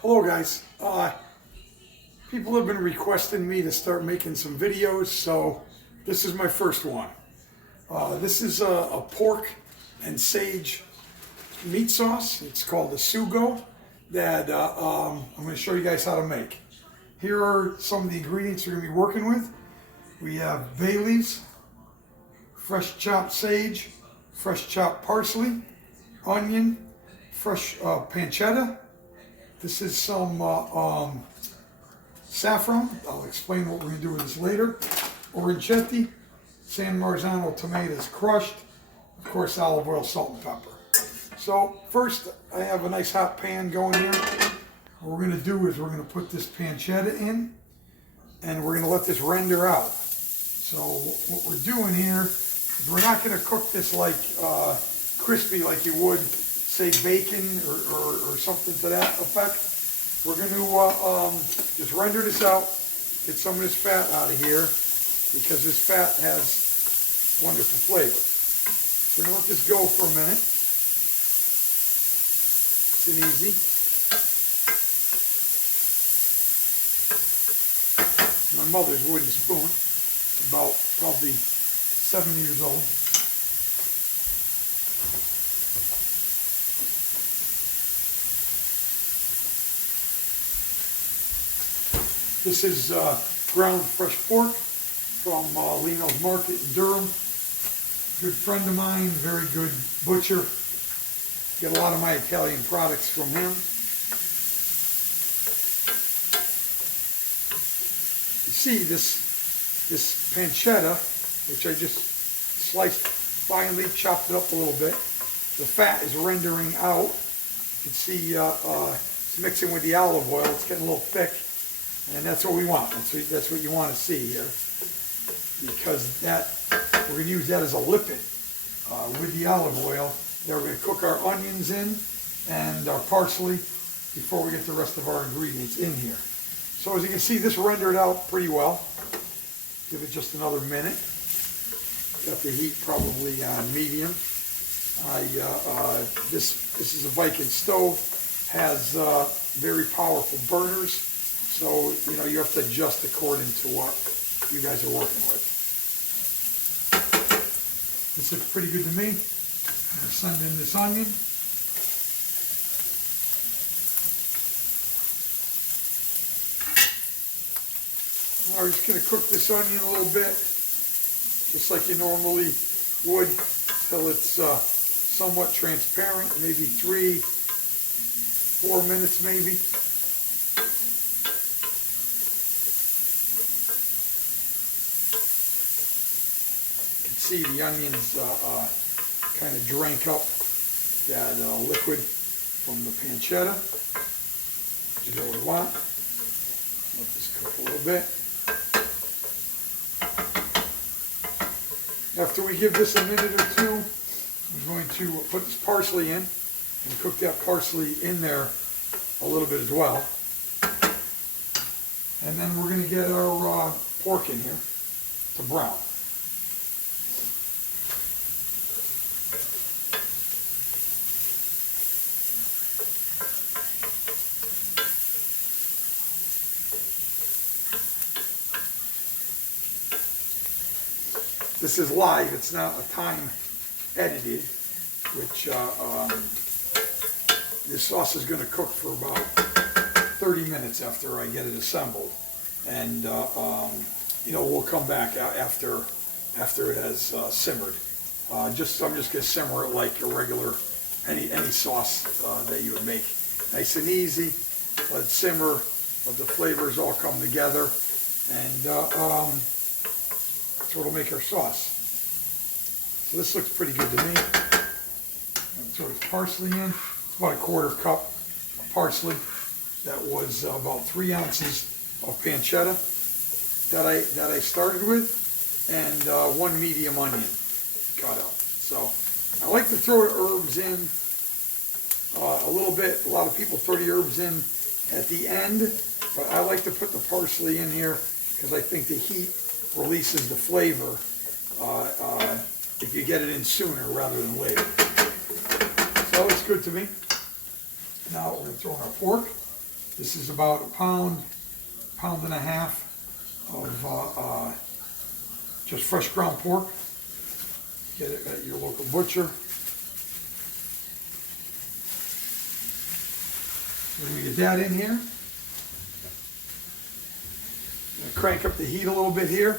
Hello guys, people have been requesting me to start making some videos, so this is my first one. This is a pork and sage meat sauce. It's called the sugo that I'm going to show you guys how to make. Here are some of the ingredients we're going to be working with. We have bay leaves, fresh chopped sage, fresh chopped parsley, onion, fresh pancetta. This is some saffron. I'll explain what we're going to do with this later. Orangetti, San Marzano tomatoes crushed, of course olive oil, salt, and pepper. So first, I have a nice hot pan going here. What we're going to do is we're going to put this pancetta in, and we're going to let this render out. So what we're doing here is we're not going to cook this like crispy like you would say bacon or something to that effect. We're going to just render this out, get some of this fat out of here, because this fat has wonderful flavor. So we're going to let this go for a minute. Nice and easy. My mother's wooden spoon. It's about probably 7 years old. This is ground fresh pork from Lino's Market in Durham. Good friend of mine, very good butcher. Get a lot of my Italian products from him. You see this pancetta, which I just sliced finely, chopped it up a little bit. The fat is rendering out. You can see it's mixing with the olive oil. It's getting a little thick. And that's what we want. That's what you want to see here, because we're going to use that as a lipid with the olive oil. Then we're going to cook our onions in and our parsley before we get the rest of our ingredients in here. So as you can see, this rendered out pretty well. Give it just another minute. Got the heat probably on medium. This is a Viking stove. Has very powerful burners. So, you have to adjust according to what you guys are working with. This looks pretty good to me. I'm going to send in this onion. Now we're just going to cook this onion a little bit, just like you normally would, till it's somewhat transparent, maybe 3-4 minutes maybe. See the onions kind of drank up that liquid from the pancetta, which is what we want. Let this cook a little bit. After we give this a minute or two, I'm going to put this parsley in and cook that parsley in there a little bit as well. And then we're going to get our pork in here to brown. This is live, it's not a time edited, which this sauce is going to cook for about 30 minutes after I get it assembled. And we'll come back after it has simmered. I'm just going to simmer it like a regular, any sauce that you would make. Nice and easy, let it simmer, let the flavors all come together, and that's what will make our sauce. So this looks pretty good to me. Throw this parsley in. It's about a 1/4 cup of parsley. That was about 3 ounces of pancetta that I started with, and 1 medium onion cut up. So I like to throw the herbs in a little bit. A lot of people throw the herbs in at the end, but I like to put the parsley in here because I think the heat releases the flavor if you get it in sooner rather than later. So it's good to me. Now we're going to throw in our pork. This is about a pound and a half of just fresh ground pork. Get it at your local butcher. We're going to get that in here. Crank up the heat a little bit here.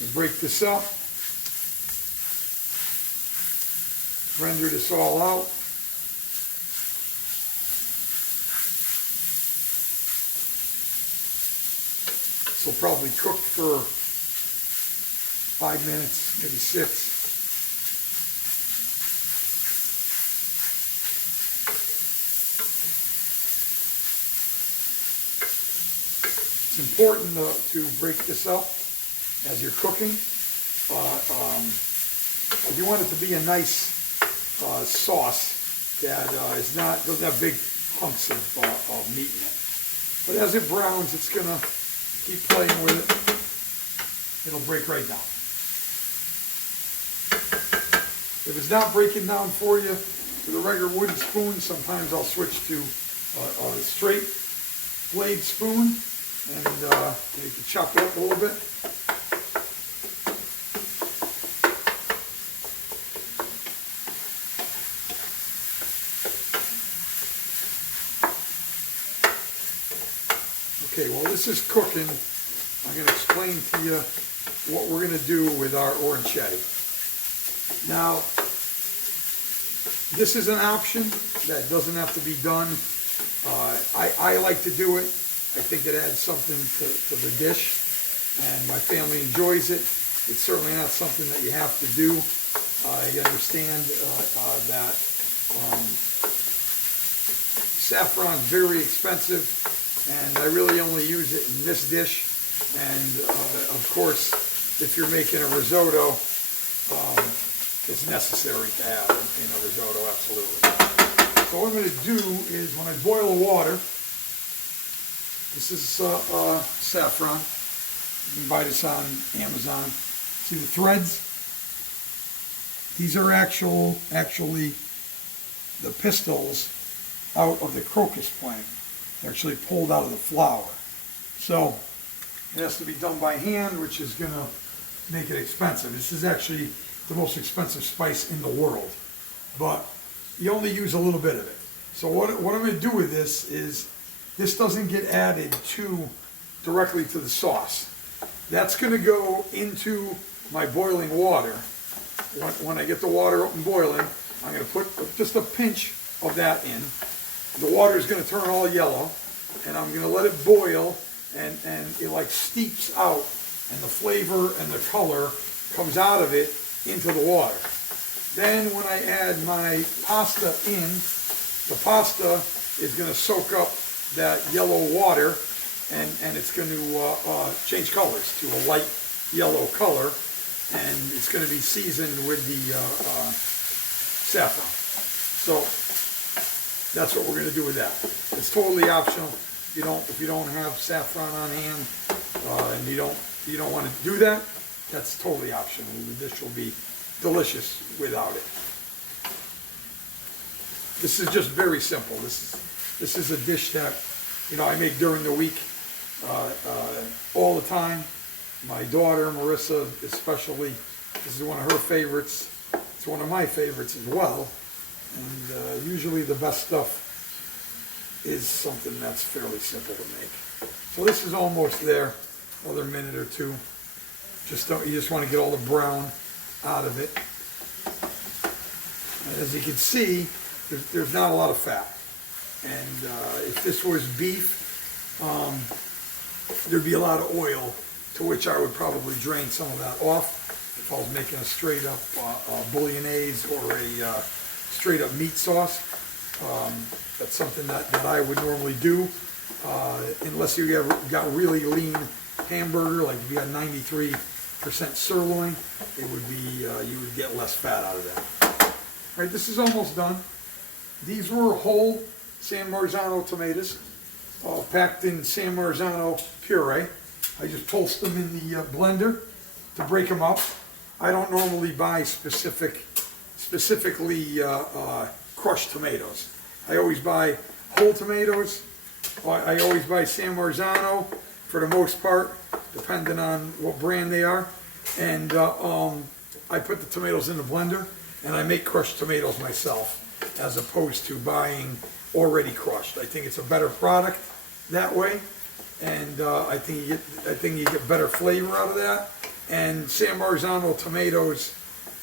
And break this up. Render this all out. This will probably cook for 5 minutes, maybe 6. It's important to break this up as you're cooking. If you want it to be a nice sauce that doesn't have big hunks of meat in it. But as it browns, it's gonna keep playing with it. It'll break right down. If it's not breaking down for you with a regular wooden spoon, sometimes I'll switch to a straight blade spoon. And you can chop it up a little bit. Okay, while this is cooking, I'm going to explain to you what we're going to do with our orecchiette. Now, this is an option that doesn't have to be done. I like to do it. I think it adds something to the dish, and my family enjoys it. It's certainly not something that you have to do. I understand that saffron is very expensive, and I really only use it in this dish. And of course, if you're making a risotto, it's necessary to have in a risotto, absolutely. So what I'm going to do is, when I boil the water, this is saffron. You can buy this on Amazon. See the threads? These are actually the pistils out of the crocus plant. They're actually pulled out of the flower. So it has to be done by hand, which is going to make it expensive. This is actually the most expensive spice in the world, but you only use a little bit of it. So what I'm going to do with this is, this doesn't get added directly to the sauce. That's going to go into my boiling water. When I get the water up and boiling, I'm going to put just a pinch of that in. The water is going to turn all yellow, and I'm going to let it boil, and it like steeps out, and the flavor and the color comes out of it into the water. Then when I add my pasta in, the pasta is going to soak up that yellow water, and it's going to change colors to a light yellow color, and it's going to be seasoned with the saffron. So that's what we're going to do with that. It's totally optional. If you don't have saffron on hand, and you don't want to do that, that's totally optional. The dish will be delicious without it. This is just very simple. This is a dish that I make during the week all the time. My daughter Marissa especially, this is one of her favorites. It's one of my favorites as well. And usually the best stuff is something that's fairly simple to make. So this is almost there. Another minute or two. You just want to get all the brown out of it. And as you can see, there's not a lot of fat. And if this was beef, there'd be a lot of oil, to which I would probably drain some of that off if I was making a straight up bolognese or a straight up meat sauce. That's something that I would normally do, unless you got really lean hamburger, like if you got 93% sirloin, it would be you would get less fat out of that. All right, this is almost done. These were whole San Marzano tomatoes, packed in San Marzano puree. I just pulsed them in the blender to break them up. I don't normally buy specifically crushed tomatoes. I always buy whole tomatoes, I always buy San Marzano for the most part, depending on what brand they are. And I put the tomatoes in the blender and I make crushed tomatoes myself as opposed to buying already crushed. I think it's a better product that way, and I think you get better flavor out of that. And San Marzano tomatoes,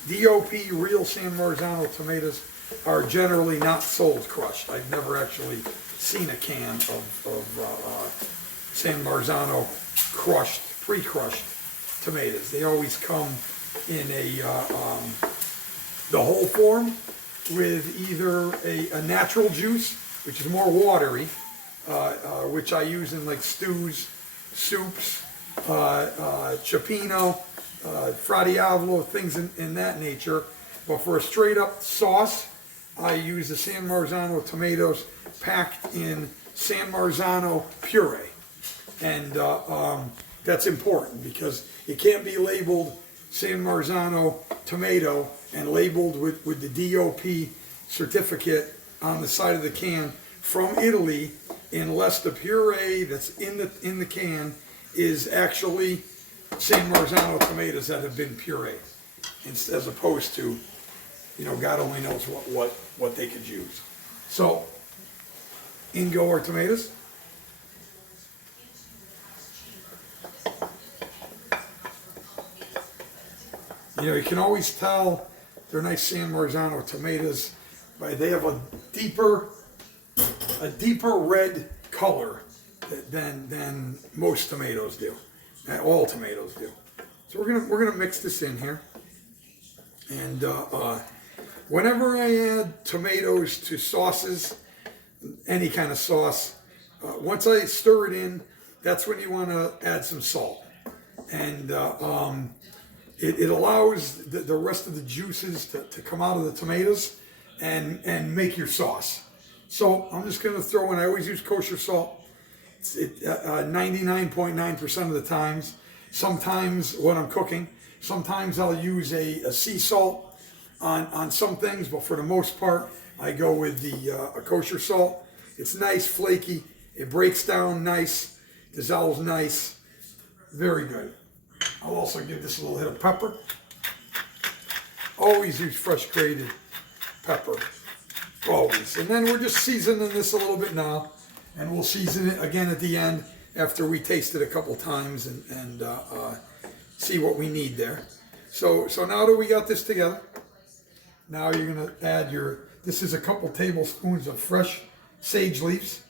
DOP real San Marzano tomatoes, are generally not sold crushed. I've never actually seen a can of San Marzano crushed, pre-crushed tomatoes. They always come in the whole form with either a natural juice, which is more watery, which I use in like stews, soups, cioppino, fra diavolo, things in that nature. But for a straight up sauce, I use the San Marzano tomatoes packed in San Marzano puree. And that's important because it can't be labeled San Marzano tomato and labeled with the DOP certificate on the side of the can from Italy unless the puree that's in the can is actually San Marzano tomatoes that have been pureed, as opposed to, you know, God only knows what they could use. So in go our tomatoes. You know, you can always tell they're nice San Marzano tomatoes by they have a deeper red color than most tomatoes do. All tomatoes do. So we're gonna mix this in here. And whenever I add tomatoes to sauces, any kind of sauce, once I stir it in, that's when you want to add some salt. And it allows the rest of the juices to come out of the tomatoes and make your sauce. So I'm just going to throw in, I always use kosher salt. 99.9% of the times. Sometimes when I'm cooking, sometimes I'll use a sea salt on some things, but for the most part, I go with a kosher salt. It's nice, flaky. It breaks down nice, dissolves nice. Very good. I'll also give this a little hit of pepper. Always use fresh grated pepper. Always. And then we're just seasoning this a little bit now. And we'll season it again at the end after we taste it a couple times and see what we need there. So now that we got this together, now you're going to add this is a couple tablespoons of fresh sage leaves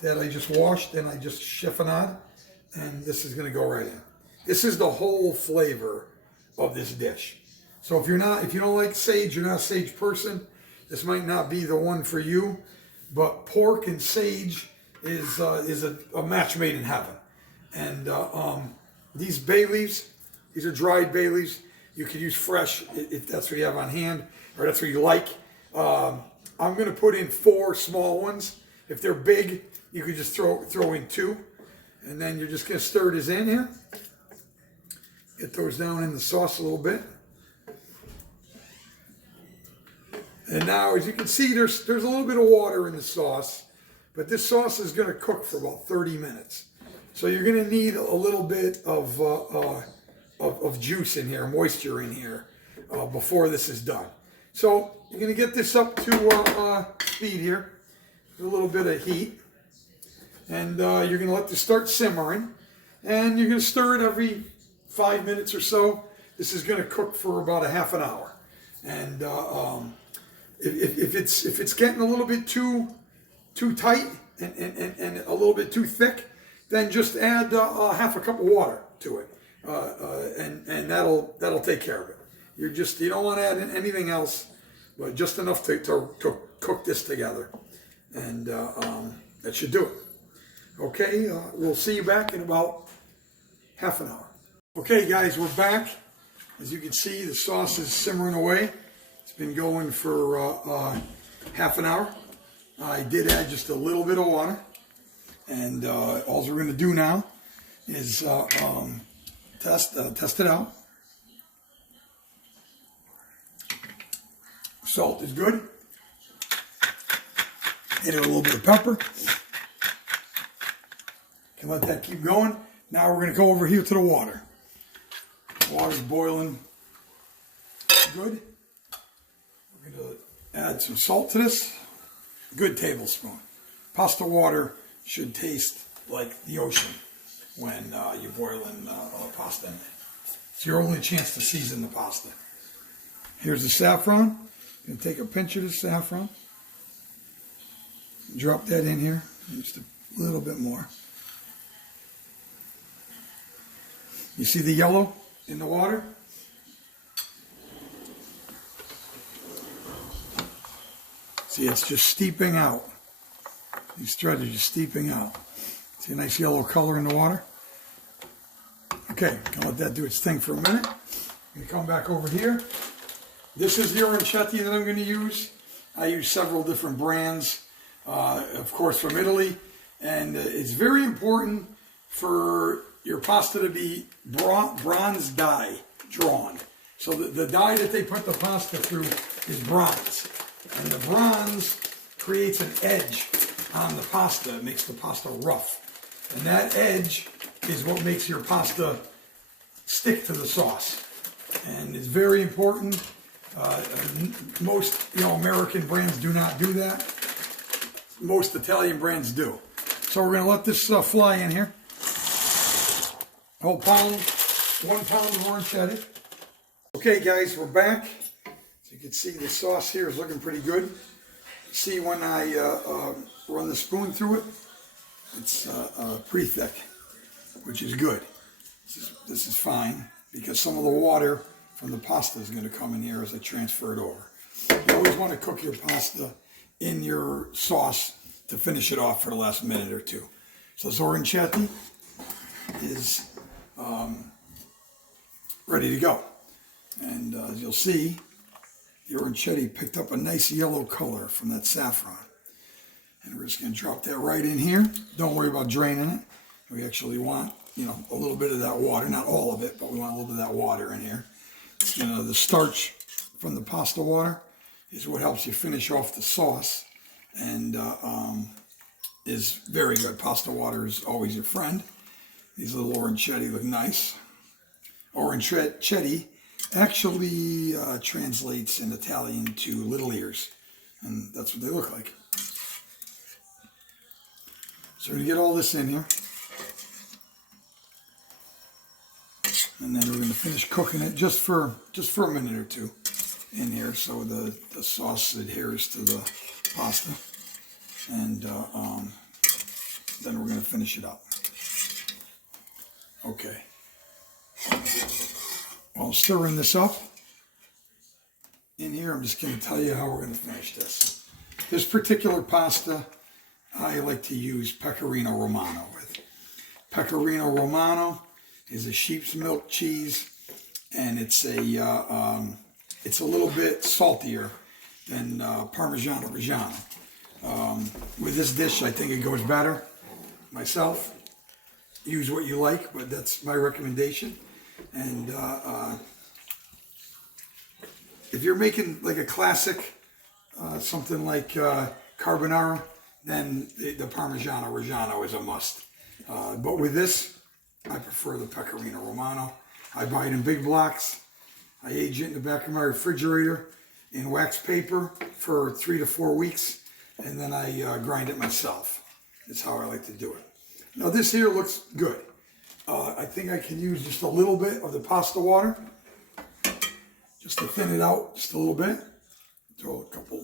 that I just washed and I just chiffonade. And this is going to go right in. This is the whole flavor of this dish. So if you don't like sage, you're not a sage person, this might not be the one for you. But pork and sage is a match made in heaven. And these bay leaves, these are dried bay leaves. You could use fresh if that's what you have on hand or that's what you like. I'm going to put in 4 small ones. If they're big, you could just throw in 2. And then you're just going to stir this in here. Get those down in the sauce a little bit. And now, as you can see, there's a little bit of water in the sauce, but this sauce is going to cook for about 30 minutes. So you're going to need a little bit of juice in here, moisture in here, before this is done. So you're going to get this up to speed here, a little bit of heat, and you're going to let this start simmering, and you're going to stir it every 5 minutes or so. This is going to cook for about a half an hour, and if it's getting a little bit too tight and a little bit too thick, then just add half a cup of water to it, and that'll take care of it. You don't want to add anything else, but just enough to cook this together, and that should do it. Okay, we'll see you back in about half an hour. Okay, guys, we're back. As you can see, the sauce is simmering away. It's been going for half an hour. I did add just a little bit of water, and all we're going to do now is test it out. Salt is good. Hit it with a little bit of pepper. Can let that keep going. Now we're going to go over here to the water. The water's boiling good. We're going to add some salt to this. A good tablespoon. Pasta water should taste like the ocean when you're boiling pasta in it. It's your only chance to season the pasta. Here's the saffron. I'm going to take a pinch of the saffron. Drop that in here. Just a little bit more. You see the yellow in the water? See, it's just steeping out. These threads are just steeping out. See a nice yellow color in the water? Okay, gonna let that do its thing for a minute. I'm gonna come back over here. This is the arancetta that I'm gonna use. I use several different brands, of course from Italy, and it's very important for your pasta to be bronze dye drawn. So the dye that they put the pasta through is bronze. And the bronze creates an edge on the pasta. It makes the pasta rough. And that edge is what makes your pasta stick to the sauce. And it's very important. Most American brands do not do that. Most Italian brands do. So we're going to let this fly in here. Whole pound, 1 pound of arancetta. Okay guys, we're back. As you can see, the sauce here is looking pretty good. See when I run the spoon through it, it's pretty thick, which is good. This is fine because some of the water from the pasta is going to come in here as I transfer it over. You always want to cook your pasta in your sauce to finish it off for the last minute or two. So this arancetta is ready to go. And as you'll see, the arancetta picked up a nice yellow color from that saffron. And we're just going to drop that right in here. Don't worry about draining it. We actually want, a little bit of that water. Not all of it, but we want a little bit of that water in here. The starch from the pasta water is what helps you finish off the sauce. And is very good. Pasta water is always your friend. These little arancetta look nice. Arancetta actually translates in Italian to little ears, and that's what they look like. So we're going to get all this in here, and then we're going to finish cooking it just for a minute or two in here, so the sauce adheres to the pasta, and then we're going to finish it up. Okay. While stirring this up in here, I'm just going to tell you how we're going to finish this. This particular pasta, I like to use Pecorino Romano with. Pecorino Romano is a sheep's milk cheese, and it's a little bit saltier than Parmigiano Reggiano. With this dish, I think it goes better. Myself, use what you like, but that's my recommendation. And if you're making like a classic, something like carbonara, then the Parmigiano Reggiano is a must. But with this, I prefer the Pecorino Romano. I buy it in big blocks. I age it in the back of my refrigerator in wax paper for 3 to 4 weeks, and then I grind it myself. That's how I like to do it. Now this here looks good. I think I can use just a little bit of the pasta water, just to thin it out just a little bit. Throw a couple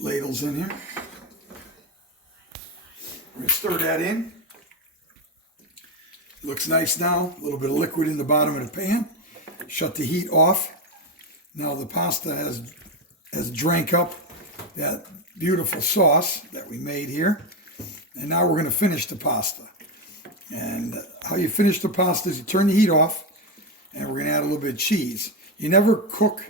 ladles in here. I'm going to stir that in. It looks nice now. A little bit of liquid in the bottom of the pan. Shut the heat off. Now the pasta has drank up that beautiful sauce that we made here. And now we're going to finish the pasta. And how you finish the pasta is you turn the heat off, and we're going to add a little bit of cheese. You never cook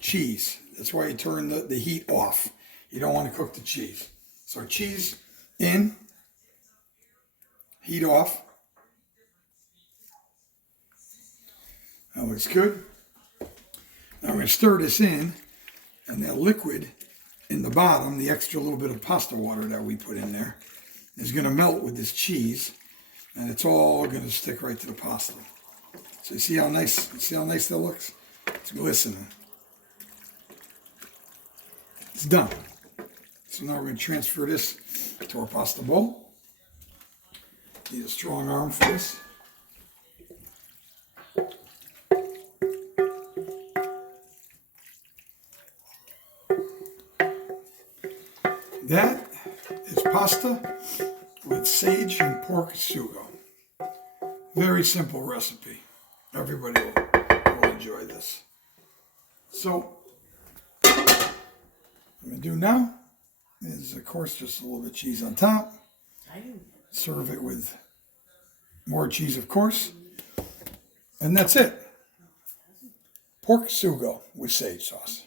cheese. That's why you turn the heat off. You don't want to cook the cheese. So cheese in, heat off. That looks good. Now we're going to stir this in, and that liquid in the bottom, the extra little bit of pasta water that we put in there is going to melt with this cheese, and it's all going to stick right to the pasta. So you see how nice that looks? It's glistening. It's done. So now we're going to transfer this to our pasta bowl. Need a strong arm for this. That is pasta with sage and pork sugo. Very simple recipe. Everybody will enjoy this. So, what I'm going to do now is, of course, just a little bit of cheese on top. Serve it with more cheese, of course. And that's it. Pork sugo with sage sauce.